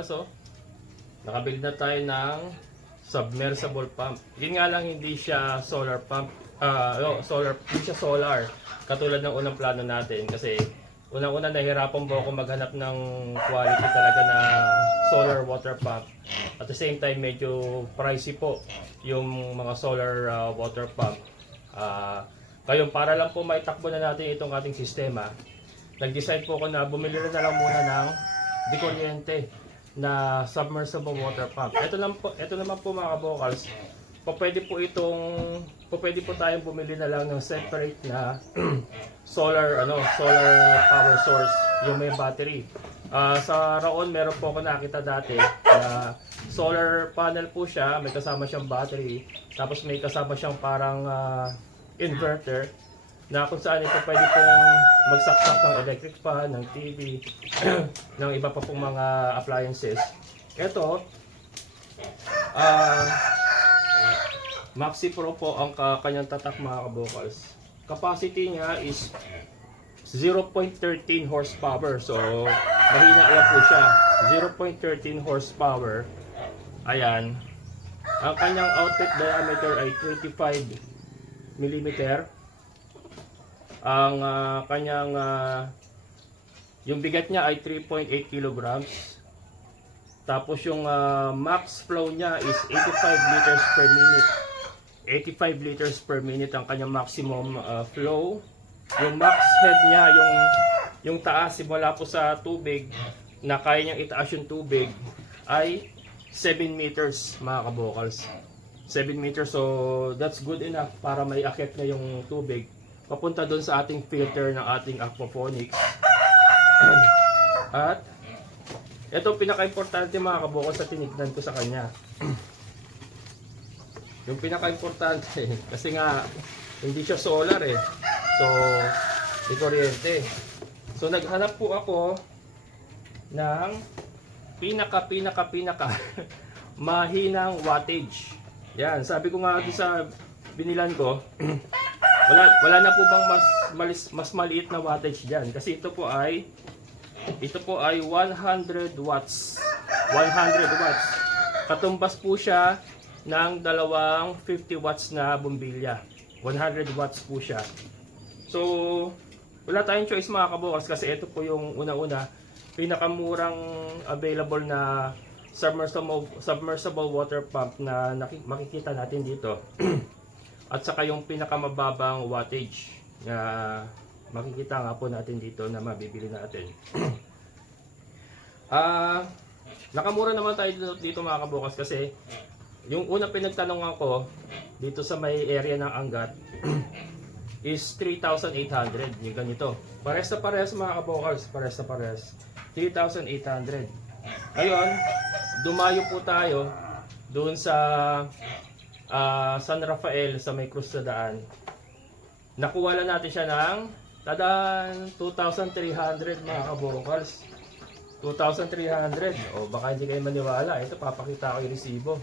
vocals, oh. Nakabili na tayo ng submersible pump. Yun nga lang, hindi siya solar pump. Hindi siya solar. Katulad ng unang plano natin. Kasi unang-una nahihirapan po ako maghanap ng quality talaga na solar water pump. At the same time, medyo pricey po yung mga solar water pump. Ngayon, para lang po maitakbo na natin itong ating sistema, nag-decide po ako na bumili na lang muna ng dikuryente na submersible water pump. Ito naman po mga kabokals, pwede po tayong bumili na lang ng separate na solar power source, yung may battery. Sa Raon meron po ako nakita dati na solar panel po siya, may kasama siyang battery, tapos may kasama siyang parang inverter na kung saan ito pwede pong magsaksak ng electric fan, ng TV, ng iba pa pong mga appliances. Ito, Maxi Pro po ang kanyang tatak mga kabokals. Capacity niya is 0.13 horsepower. So, mahina lang po siya. 0.13 horsepower. Ayan. Ang kanyang outlet diameter ay 25 mm. Ang kanyang yung bigat niya ay 3.8 kilograms. Tapos yung max flow niya is 85 liters per minute. 85 liters per minute ang kanyang maximum flow. Yung max head niya, yung taas simula po sa tubig na kaya niyang itaas yung tubig ay 7 meters mga kabokals. 7 meters, so that's good enough para may akit na yung tubig papunta doon sa ating filter ng ating aquaponics. At ito pinaka-importante mga kabokals sa tinignan ko sa kanya. Yung pinaka-importante kasi nga hindi siya solar eh. So, di kuryente. So, naghanap po ako ng pinaka mahinang wattage. Yan, sabi ko nga doon sa binilan ko, wala na po bang mas maliit na wattage diyan kasi ito po ay 100 watts. 100 watts. Katumbas po siya ng dalawang 50 watts na bombilya. 100 watts po siya. So, wala tayong choice mga kabukas kasi ito po yung una-una pinakamurang available na submersible water pump na makikita natin dito. At saka yung pinakamababang wattage na makikita nga po natin dito na mabibili natin. Nakamura naman tayo dito mga kabukas kasi yung unang pinagtanongan ko dito sa may area ng Angat is 3,800 yung ganito. Pares na pares mga kabokals, pares na pares. 3,800. Ngayon, dumayo po tayo doon sa San Rafael sa may Cruz sa daan. Nakuha lang natin siya ng 2,300 mga kabokals. 2,300. O baka hindi kayo maniwala. Ito papakita ko yung resibo.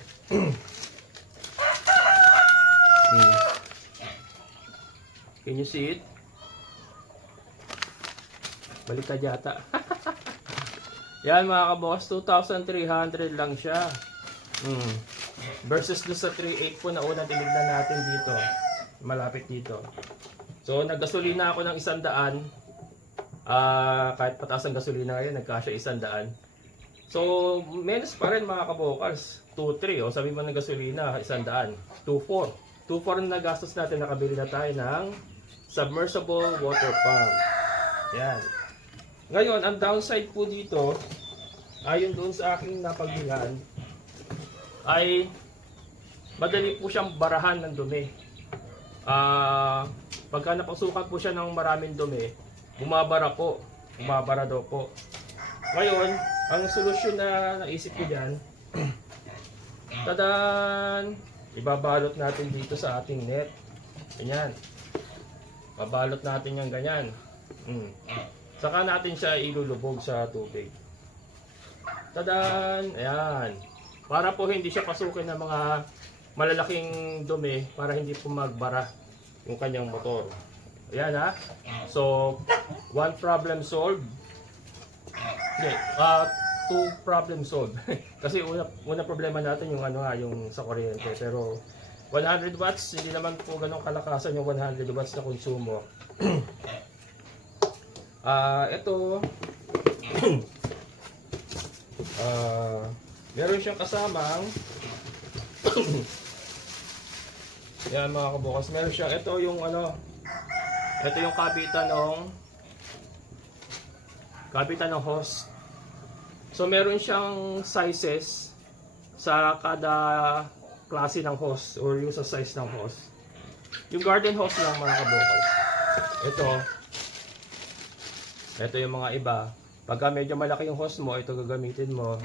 Can you see it? Baliktad yata. Yan mga kabokals, 2,300 lang siya. Versus doon sa 3.8 po na unang tinignan natin dito. Malapit dito. So naggasolina ako ng 100. Kahit pataas ang gasolina ngayon, nagkasya 100. So menos pa rin mga kabokals. 2.3 o sabi mo ng gasolina 100. 2.4. 2.4 na nagastos natin, nakabili na tayo ng submersible water pump. Yan. Ngayon, ang downside po dito, ayon doon sa aking napagbilan, ay madali po siyang barahan ng dumi. Pagka napasukan po siya ng maraming dumi, bumabara po. Bumabara daw po. Ngayon, ang solusyon na naisip ko dyan, tadan! Ibabalot natin dito sa ating net. Ganyan. Babalot natin yung ganyan. Saka natin siya ilulubog sa tubig. Tadan! Ayan. Para po hindi siya pasukin ng mga malalaking dumi para hindi po magbara yung kanyang motor. Ayan ha. So, one problem solved. Okay. to problem solve. Kasi una problema natin yung ano nga, yung sa kuryente. Pero 100 watts, hindi naman po ganun kalakasan yung 100 watts na konsumo. Ito, meron siyang kasamang yan mga kabukas, meron siyang, ito yung ano, ito yung kabitan ng hose. So meron siyang sizes sa kada klase ng hose or yung sa size ng hose. Yung garden hose lang mga kabukas. Ito yung mga iba. Pagka medyo malaki yung hose mo, ito gagamitin mo.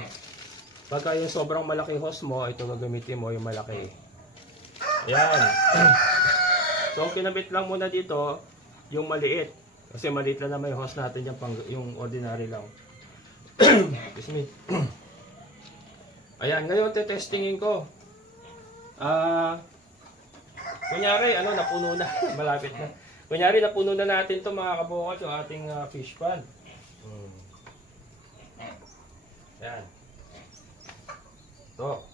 Pagka yung sobrang malaki hose mo, ito gagamitin mo yung malaki. Ayan. So, kinabit lang muna dito yung maliit. Kasi maliit lang naman yung hose natin yung, yung ordinary lang. Excuse me. Ayan, ngayon testingin ko. Kunyari, napuno na. Malapit na. Kunyari, napuno na natin to mga kabukas yung ating fish pan. Ayan. Ito.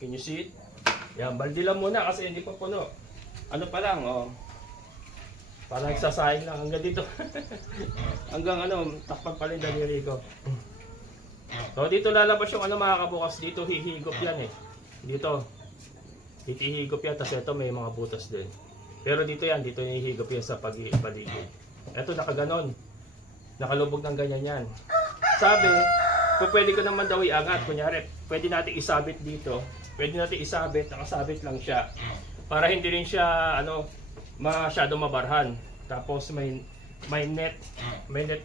Can you see it? Yan, baldi lang muna kasi hindi pa puno. Ano pa lang, oh. Parang nagsasayang lang hanggang dito. Hanggang takpan pa rin daliri ko. So dito lalabas yung mga kabukas. Dito hihigop yan eh. Dito. Dito hihigop yan. Tapos ito may mga butas din. Pero dito hihigop yan sa paligid. Ito nakaganon. Nakalubog ng ganyan yan. Sabi, kung pwede ko naman daw iangat. Kunyari, pwede natin isabit dito. Pwede natin isabit, nakasabit lang siya. Para hindi rin siya masyado mabarhan. Tapos may net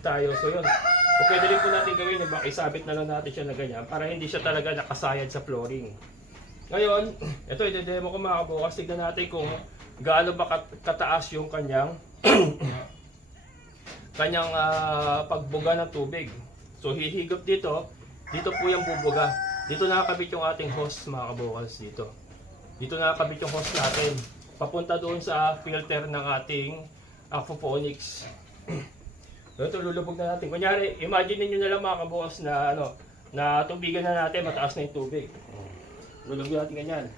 tayo. So yun. So pwede rin po natin gawin, isabit na lang natin siya na ganyan para hindi siya talaga nakasayad sa flooring. Ngayon, ito i-demo ko mga kabukas. Tignan natin kung gaano ba kataas yung kanyang pagbuga ng tubig. So hihigop dito po yung bubuga. Dito nakakabit yung ating hose mga kabukas dito. Dito nakakabit yung hose natin. Papunta doon sa filter ng ating aquaponics. So ito lulubog na natin. Kunyari, imagine niyo na lang mga kabukas na na tubigan na natin, mataas na yung tubig. Lulubog natin ganyan.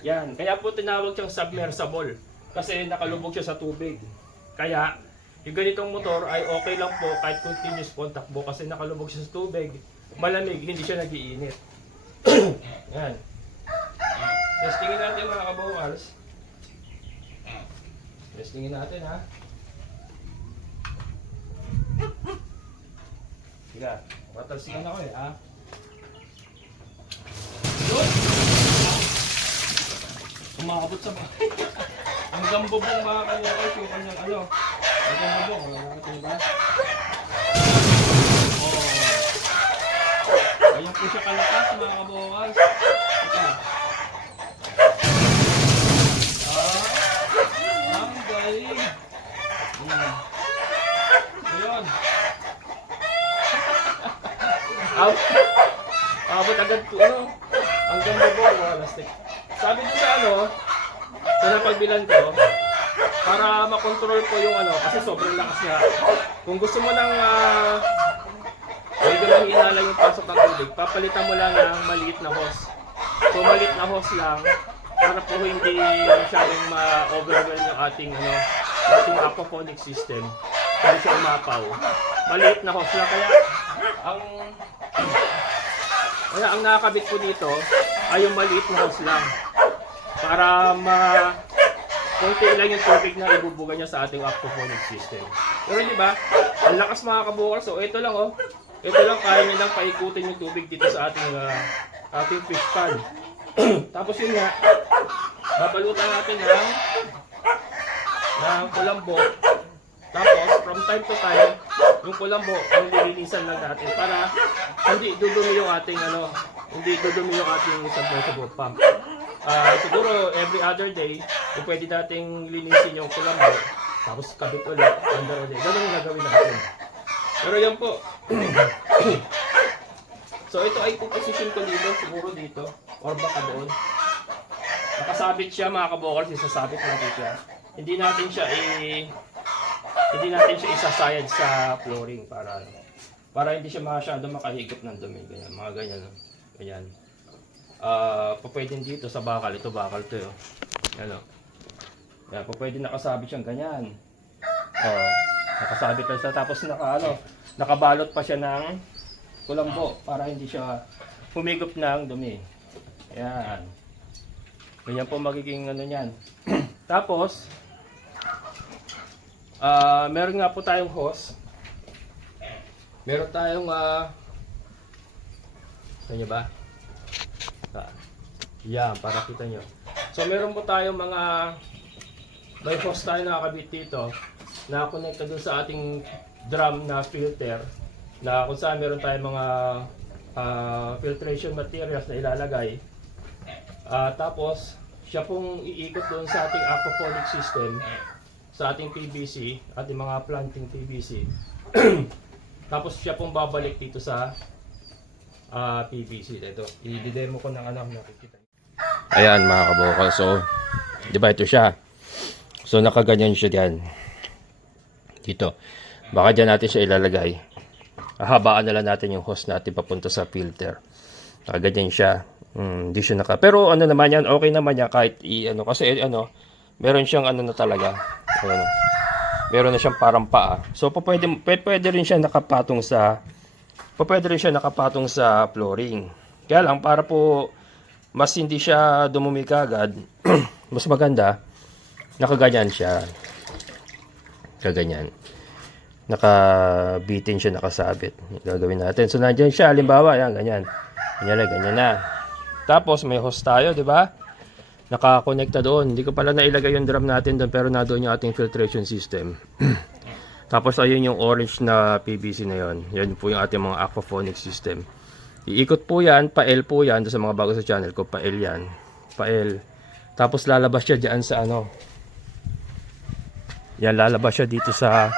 Yan, kaya po tinawag siyang submersible kasi nakalubog siya sa tubig. Kaya yung ganitong motor ay okay lang po kahit continuous po takbo kasi nakalubog siya sa tubig. Malamig, hindi siya nag-iinit. Yan. Testingin natin mga kabukals. Testingin natin ha. Sige, matalsingan ako ha. Yun! Umabot sa bahay. Hanggang bubong mga kabukals yung kanyang hanggang bubong. Nakakita ba? Ayan po siya kalakas mga kabukals. Ito. Ang galing. Ayan. Abot agad po hanggang bubong. Plastic. Sabi ko sa napagbilan ko, para makontrol ko yung kasi sobrang lakas niya. Kung gusto mo nang pwede lang inala yung pasok ng tubig, papalitan mo lang ng maliit na hose. So maliit na hose lang para po hindi masyadong ma-overwhelm yung ating aquaponic system. Hindi siya umapaw. Maliit na hose lang kaya ang nakakabit po dito ay yung maliit na hose lang. Para konti lang yung tubig na ibubuga niya sa ating aquaponic system. Pero di ba? Ang lakas mga kabukals. So ito lang ito lang kaya niya lang paikutin yung tubig dito sa ating fish pan. Tapos yun nga, babalutan natin ng kulambo. Tapos from time to time, yung kulambo ang lilinisan lang natin para hindi dudumi yung ating submersible pump. Siguro every other day, kung pwede nating linisin yung kulambo, tapos kabit ulit, under ulit. Ganun yung gagawin natin. Pero yan po. So ito ay position ko dito, siguro dito, or baka doon. Nakasabit siya mga kabukals, isasabit natin siya. Hindi natin siya isasayad sa flooring para para hindi siya masyado makahigop ng dumi. Ganyan, mga ganyan. Ganyan. Pwede dito sa bakal. Ito bakal to yun. Ano? Yan, pwede nakasabit siyang ganyan. Nakasabit lang siya. Tapos nakabalot pa siya ng kulambo para hindi siya humigop ng dumi. Yan. Ganyan po magiging ano niyan. Tapos, meron nga po tayong hose. Meron tayong, kanya ba? Yan, para kita nyo. So, meron po tayong may hose tayo nakakabit dito na connected doon sa ating drum na filter na kung saan meron tayong mga filtration materials na ilalagay. Tapos, siya pong iikot doon sa ating aquaponic system, sa ating PVC, ating mga planting PVC. Tapos, siya pong babalik dito sa PVC. Ito, i-demo ko ng nakikita. Ayan mga kabokal. So, di ba ito siya? So, nakaganyan siya diyan. Dito. Baka dyan natin siya ilalagay. Habaan na lang natin yung hose natin papunta sa filter. Nakaganyan siya. Hindi siya pero ano naman yan, okay naman yan kahit kasi meron siyang na talaga. Meron na siyang parang paa. So pwede rin siya nakapatong sa flooring. Kaya lang para po mas hindi siya dumumi kagad, mas maganda nakaganyan siya. Kaganyan. Nakabitin siya, nakasabit. Gagawin natin. So nandiyan siya, halimbawa, yan ganyan. Ganyan na. Tapos may hose tayo, di ba? Nakakonekta doon. Hindi ko pala nailagay yung drum natin doon, pero na doon yung ating filtration system. Tapos ayun yung orange na PVC na yon. Yan po yung ating mga aquaponic system. Iikot po yan, pa-L po yan. Sa mga bago sa channel ko, pa-L yan. Pa-L. Tapos lalabas siya dyan sa yan, lalabas siya dito sa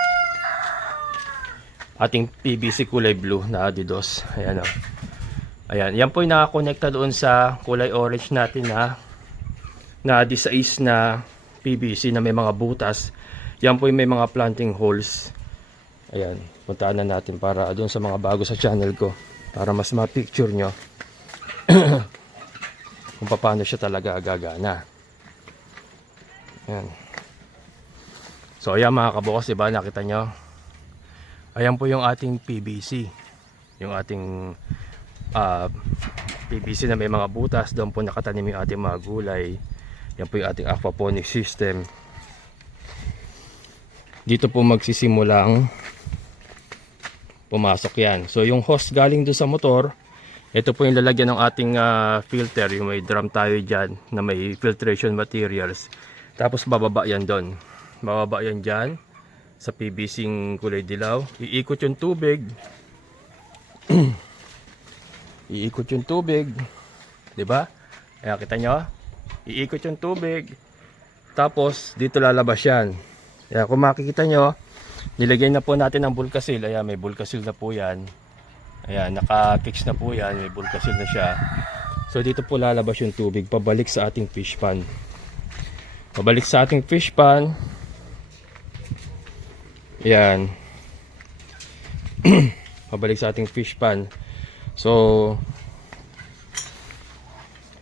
ating PVC kulay blue na Adidas. Ayan o. Ayan, yan po yung nakakonekta doon sa kulay orange natin na D6 na PVC na may mga butas. Yan po yung may mga planting holes. Ayan, puntaan na natin para doon sa mga bago sa channel ko para mas ma-picture nyo kung paano siya talaga gagana. Ayan. So ayan mga kabukas, diba nakita nyo? Ayan po yung ating PVC. Yung ating PVC na may mga butas. Doon po nakatanim yung ating mga gulay. Yan po yung ating aquaponic system. Dito po magsisimulang pumasok yan. So yung hose galing doon sa motor, ito po yung lalagyan ng ating filter. Yung may drum tayo dyan na may filtration materials. Tapos bababa yan doon. Bababa yan dyan sa PVC kulay dilaw. Iikot yung tubig. Iikot yung tubig, 'di ba? Ayan, kita nyo? Iikot yung tubig. Tapos dito lalabas 'yan. Ayan, kung makikita nyo, nilagay na po natin ang Bulkasil. Ayan, may Bulkasil na po 'yan. Ayan, naka-fix na po 'yan, may Bulkasil na siya. So dito po lalabas yung tubig pabalik sa ating fish pan. Pabalik sa ating fish pan. Ayan. Pabalik sa ating fish pan. So,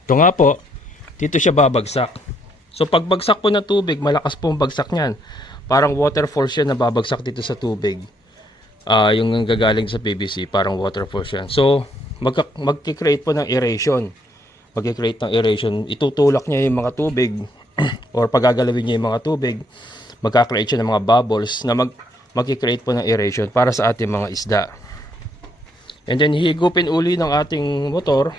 ito nga po, dito siya babagsak. So, pagbagsak po ng tubig, malakas po ang bagsak niyan. Parang waterfall siya na babagsak dito sa tubig. Yung gagaling sa PVC, parang waterfall siya. So, magkikreate po ng aeration. Magkikreate ng aeration. Itutulak niya yung mga tubig or pagagalawin niya yung mga tubig. Magkakreate siya ng mga bubbles na magkikreate po ng aeration para sa ating mga isda. And then higupin uli ng ating motor,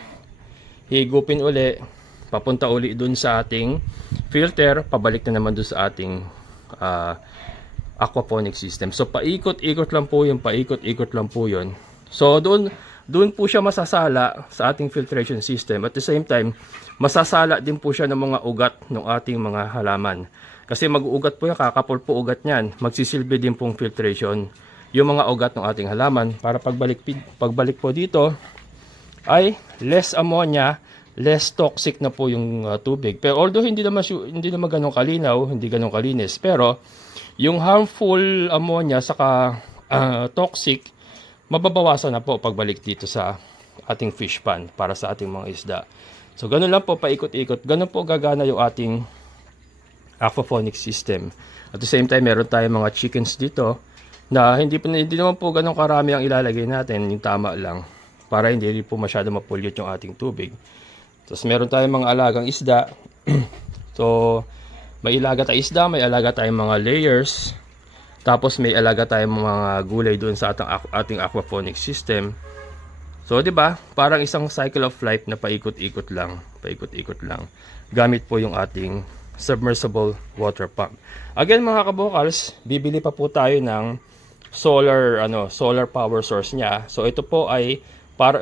higupin uli, papunta uli dun sa ating filter, pabalik na naman dun sa ating aquaponic system. So paikot-ikot lang po yun, paikot-ikot lang po yun. So doon po siya masasala sa ating filtration system. At the same time, masasala din po siya ng mga ugat ng ating mga halaman. Kasi mag-uugat po yan, kakapol po ugat niyan. Magsisilbi din pong filtration yung mga ugat ng ating halaman para pagbalik po dito ay less ammonia, less toxic na po yung tubig. Pero although hindi naman ganun kalinaw, hindi ganun kalinis, pero yung harmful ammonia saka toxic mababawasan na po pagbalik dito sa ating fish pond para sa ating mga isda. So ganun lang po, paikot-ikot. Ganun po gagana yung ating aquaponics system. At the same time, meron tayong mga chickens dito na hindi naman po ganun karami ang ilalagay natin, yung tama lang para hindi rin po masyado mapollute yung ating tubig. Tapos meron tayong mga alagang isda. So may ilaga tayong isda, may alaga tayong mga layers. Tapos may alaga tayong mga gulay doon sa ating aquaponics system. So 'di ba? Parang isang cycle of life na paikot-ikot lang, paikot-ikot lang. Gamit po yung ating submersible water pump. Again mga kabokals, bibili pa po tayo ng solar power source niya. So ito po ay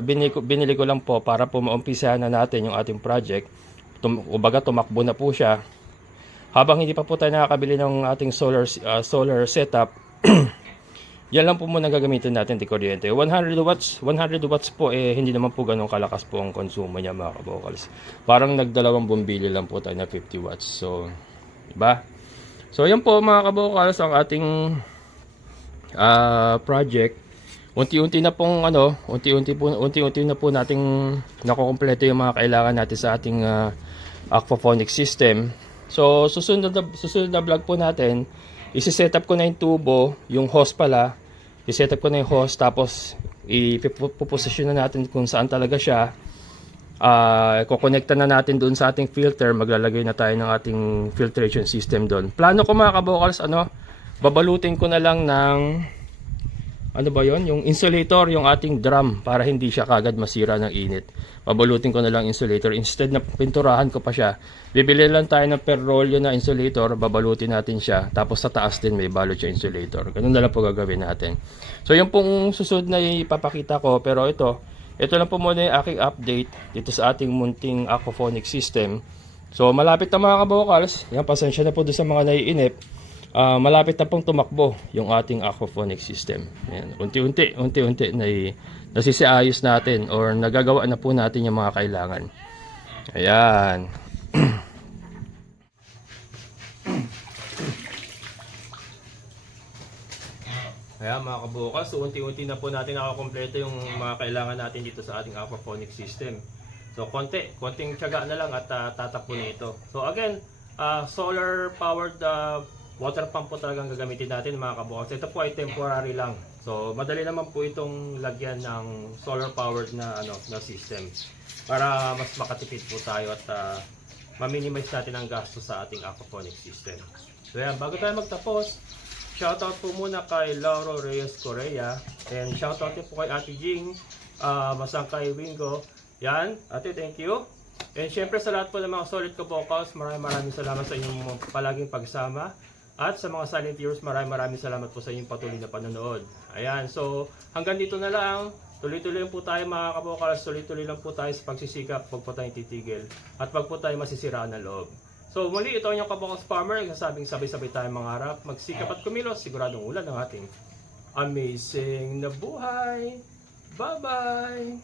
binili ko lang po para po maumpisahan na natin yung ating project. Kumbaga tumakbo na po siya. Habang hindi pa po tayo nakakabili ng ating solar setup, yan lang po muna gagamitin natin di kuryente. 100 watts po hindi naman po ganun kalakas po ang konsumo niya mga kabokals. Parang nagdalawang bumbilyo lang po tayo na 50 watts. So, diba? So, yan po mga kabokals ang ating project. Unti-unti na po nating nakukumpleto yung mga kailangan natin sa ating aquaponics system. So, susunod na vlog po natin, isi-set up ko na yung tubo, yung hose pala. I-set up ko na yung hose, tapos ipoposisyon na natin kung saan talaga siya. Kukonekta na natin doon sa ating filter, maglalagay na tayo ng ating filtration system doon. Plano ko mga kabokals, babalutin ko na lang ng yung insulator, yung ating drum, para hindi siya kagad masira ng init. Babalutin ko na lang insulator instead na pinturahan ko pa siya. Bibili lang tayo ng per rolyo na insulator, babalutin natin siya, tapos sa taas din may balot siya insulator. Ganun na lang po gagawin natin. So yung pong susunod na ipapakita ko, pero ito lang po muna yung aking update dito sa ating munting aquaponic system. So malapit na mga kabokals, yan, pasensya na po doon sa mga naiinip. Malapit na pong tumakbo yung ating aquaponic system. Ayan, unti-unti na nasisiayos natin or nagagawa na po natin yung mga kailangan. Ayan. Ayan mga kabukas, so unti-unti na po natin nakakompleto yung mga kailangan natin dito sa ating aquaponic system. So konting tiyaga na lang at tatakbo na ito. So again, solar powered water pump po talagang gagamitin natin mga kabukas. Ito po ay temporary lang. So madali naman po itong lagyan ng solar powered na system para mas makatipid po tayo at ma-minimize natin ang gasto sa ating aquaponic system. So yan, bago tayo magtapos, shoutout po muna kay Lauro Reyes Correa, and shoutout din po kay Ate Jing, Masangkay Wingo. Yan, ate, thank you. And syempre sa lahat po ng mga solid kabokals, maraming salamat sa inyong palaging pagsama. At sa mga silent viewers, maraming salamat po sa inyong patuloy na panonood. Ayan, so hanggang dito na lang. Tuloy-tuloy lang po tayo mga kabokals, tuloy-tuloy lang po tayo sa pagsisikap, wag po tayong titigil, at wag po tayo masisiraan ng loob. So muli, ito ang inyong kabokals farmer, nagsasabing sabay-sabay tayong mangarap, magsikap at kumilos, siguradong ulan ng ating amazing na buhay. Bye-bye!